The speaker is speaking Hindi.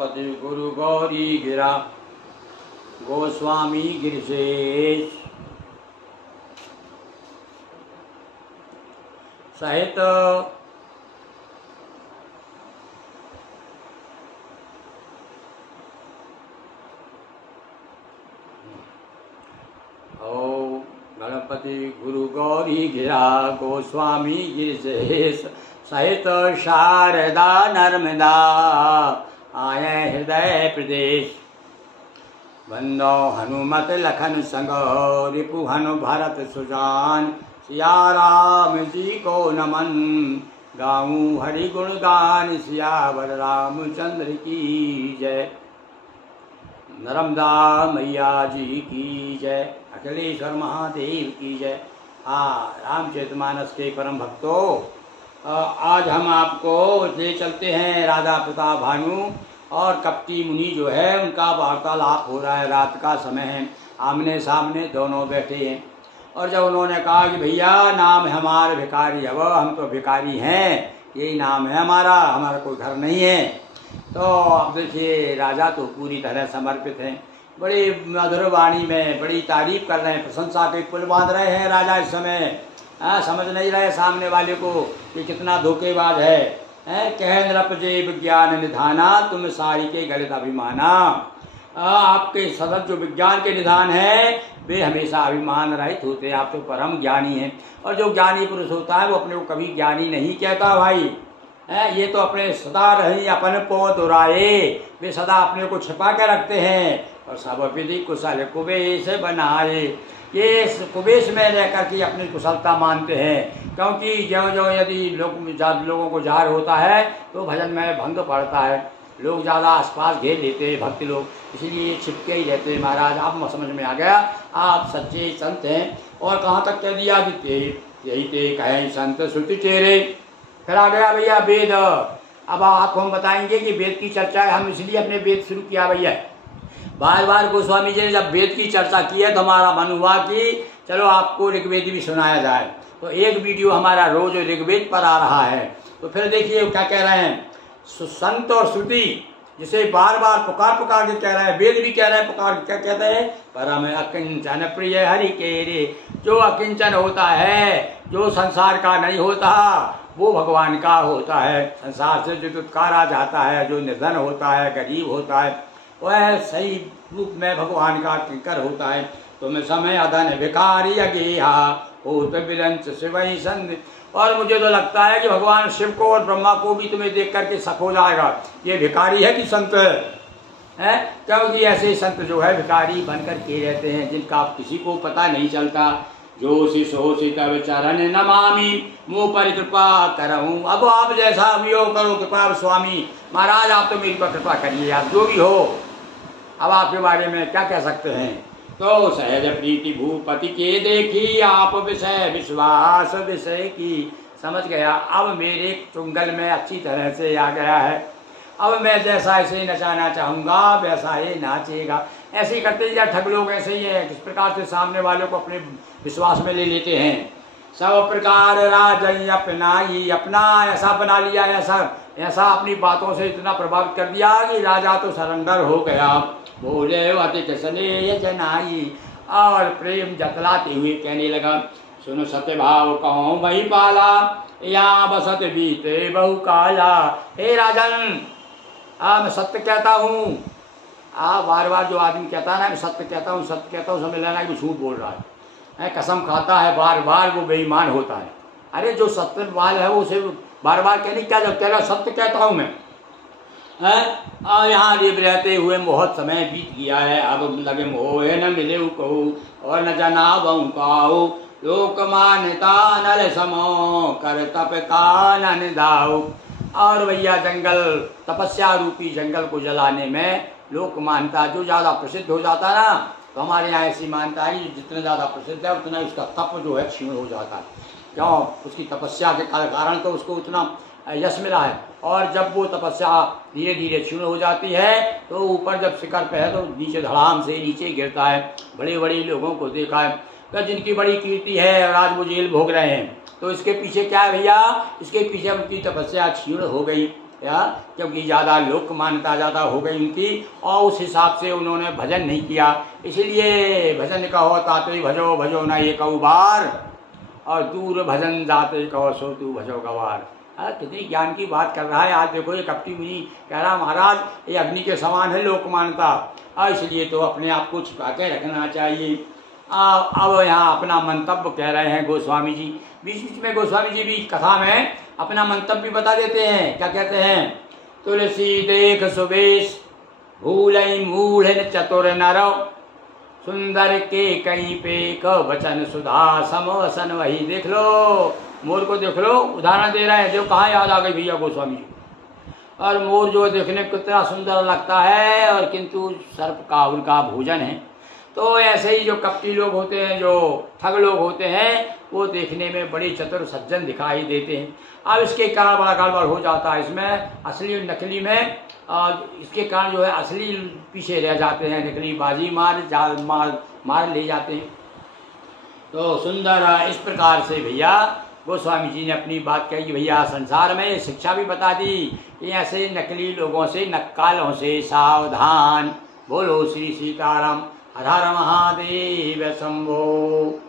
गणपति गुरु गौरी गिरा गोस्वामी गिरिशेष सहित गणपति गुरु गौरी गिरा गोस्वामी गिरिशेष सहित शारदा नर्मदा आये हृदय प्रदेश बंदो हनुमत लखन संग रिपु हनु भरत सुजान सिया राम जी को नमन गाऊं हरि गुण गान सियावर रामचंद्र की जय नर्मदा मैया जी की जय अखिलेश्वर महादेव की जय। रामचरितमानस के परम भक्तों, आज हम आपको ले चलते हैं राधा प्रताप भानु और कपटी मुनि जो है उनका वार्तालाप हो रहा है। रात का समय है, आमने सामने दोनों बैठे हैं। और जब उन्होंने कहा कि भैया नाम है हमारे भिखारी, अब हम तो भिखारी हैं, यही नाम है हमारा कोई घर नहीं है। तो अब देखिए राजा तो पूरी तरह समर्पित हैं, बड़ी मधुर वाणी में बड़ी तारीफ कर रहे हैं, प्रशंसा के पुल बांध रहे हैं राजा इस समय। समझ नहीं रहे सामने वाले को कि कितना धोखेबाज है। कह नृप जे विज्ञान निधाना तुम सारी के गलित अभिमाना। आपके सतत जो विज्ञान के निधान है वे हमेशा अभिमान रहित होते हैं। आप तो परम ज्ञानी हैं, और जो ज्ञानी पुरुष होता है वो अपने को कभी ज्ञानी नहीं कहता भाई। ये तो अपने सदा रही अपन पो दुराए, वे सदा अपने को छिपा के रखते हैं। और सब विधि कुशल कुबेश बनाए, ये कुबेश में रह कर के अपनी कुशलता मानते हैं। क्योंकि जो यदि लोगों को जार होता है तो भजन में भंग पड़ता है, लोग ज़्यादा आसपास घेर लेते हैं भक्त लोग, इसलिए छिपके ही रहते हैं। महाराज आप समझ में आ गया, आप सच्चे संत हैं। और कहाँ तक कह दिया कि यही ते कहें संत श्रुति चेहरे। फिर आ गया भैया वेद। अब आपको हम बताएंगे कि वेद की चर्चा है, हम इसलिए अपने वेद शुरू किया भैया। बार बार गोस्वामी जी ने जब वेद की चर्चा की है तो हमारा मन हुआ कि चलो आपको ऋग्वेद भी सुनाया जाए। तो एक वीडियो हमारा रोज ऋग्वेद पर आ रहा है। तो फिर देखिए क्या कह रहे हैं, संत और श्रुति जिसे बार बार पुकार के कह रहे हैं, वेद भी कह रहे हैं पुकार, क्या कहते हैं, परम अकिंचन प्रिय हरि के रे। जो अकिंचन होता है, जो संसार का नहीं होता, वो भगवान का होता है। संसार से जो छुटकारा जाता है, जो निर्धन होता है, गरीब होता है, वह सही रूप में भगवान का किंकर होता है। तुम समय अधन भिखारी अगेहा होत विरंच शिवई संग। और मुझे तो लगता है कि भगवान शिव को और ब्रह्मा को भी तुम्हें देख करके शक हो जाएगा, ये भिखारी है कि संत है। क्योंकि ऐसे संत जो है भिखारी बनकर के रहते हैं, जिनका किसी को पता नहीं चलता। जोशी सोशी तब चरण नमामि मुँह पर कृपा करऊँ। अब आप जैसा भी हो करो कृपा स्वामी। महाराज आप तो मेरी पर कृपा करिए, आप जो भी हो। अब आपके बारे में क्या कह सकते हैं। तो सहज प्रीति भूपति के देखी आप विषय विश्वास विषय की। समझ गया, अब मेरे चुंगल में अच्छी तरह से आ गया है। अब मैं जैसा ऐसे नचाना चाहूँगा वैसा ये नाचेगा। ऐसे ही करते जा ठग लोग ऐसे ही हैं, किस प्रकार से सामने वालों को अपने विश्वास में ले लेते हैं। सब प्रकार राजई अपनाई, अपना ऐसा बना लिया, ऐसा अपनी बातों से इतना प्रभावित कर दिया कि राजा तो सरेंडर हो गया। बोले अतिक स्नेह जनाई, और प्रेम जतलाते हुए कहने लगा, सुनो सत्य भाव कहूँ वही पाला, यहाँ बसत बीते बहु काला। हे राजन, मैं सत्य कहता हूँ। बार बार जो आदमी कहता है ना मैं सत्य कहता हूँ समझ लेना कि झूठ बोल रहा है। कसम खाता है बार बार, वो बेईमान होता है। अरे जो सत्यवान है वो उसे बार बार कहने क्या, जब कह रहा सत्य कहता हूँ मैं। यहाँ रिब रहते हुए बहुत समय बीत गया है, अब लगे मोहे न मिले कहो और न जना बहु काओ। लोक मान्यता नल समो कर तप का न दाओ। और भैया जंगल, तपस्या रूपी जंगल को जलाने में लोक मान्यता जो ज़्यादा प्रसिद्ध हो जाता है ना, तो हमारे यहाँ ऐसी मान्यता है जितना ज़्यादा प्रसिद्ध है उतना उसका तप जो है क्षीण हो जाता है। क्यों, उसकी तपस्या के कारण तो उसको उतना यश मिला है। और जब वो तपस्या धीरे धीरे क्षीण हो जाती है तो ऊपर जब शिखर पे है तो नीचे धड़ाम से नीचे गिरता है। बड़े बड़े लोगों को देखा है तो जिनकी बड़ी कीर्ति है और आज वो जेल भोग रहे हैं, तो इसके पीछे क्या है भैया, इसके पीछे उनकी तपस्या क्षीण हो गई। या क्योंकि ज़्यादा लोक मान्यता ज़्यादा हो गई उनकी और उस हिसाब से उन्होंने भजन नहीं किया। इसलिए भजन कहो ताते भजो भजो न ये कहू बार, और दूर भजन जाते कहो सो तू भजो गवार। कितनी ज्ञान की बात कर रहा है। आज देखो ये कपटी मुनि कह रहा महाराज ये अग्नि के समान है लोक मान्यता, इसलिए तो अपने आप को छिपा के रखना चाहिए। अब यहाँ अपना मंतव्य कह रहे हैं गोस्वामी जी। बीच बीच में गोस्वामी जी भी कथा में अपना मंतव्य भी बता देते हैं। क्या कहते हैं? तुलसी देख सुबेश भूल मूढ़ चतुर नरो, सुंदर के कहीं पे क वचन सुधा समसन वही। देख लो मोर को, देख लो उदाहरण दे रहे हैं। जो कहाँ याद आ गई भैया गोस्वामी जी। और मोर जो देखने को कितना सुंदर लगता है और किंतु सर्प का उनका भोजन है। तो ऐसे ही जो कपटी लोग होते हैं, जो ठग लोग होते हैं, वो देखने में बड़े चतुर सज्जन दिखाई देते हैं। अब इसके कारण बड़ा गड़बड़ हो जाता है इसमें, असली और नकली में। इसके कारण जो है असली पीछे रह जाते हैं, नकली बाजी मार ले जाते हैं। तो सुंदर इस प्रकार से भैया गोस्वामी जी ने अपनी बात कही कि भैया संसार में शिक्षा भी बता दी कि ऐसे नकली लोगों से, नक्कालों से सावधान। बोलो श्री सीताराम, हर हर महादेव शंभो।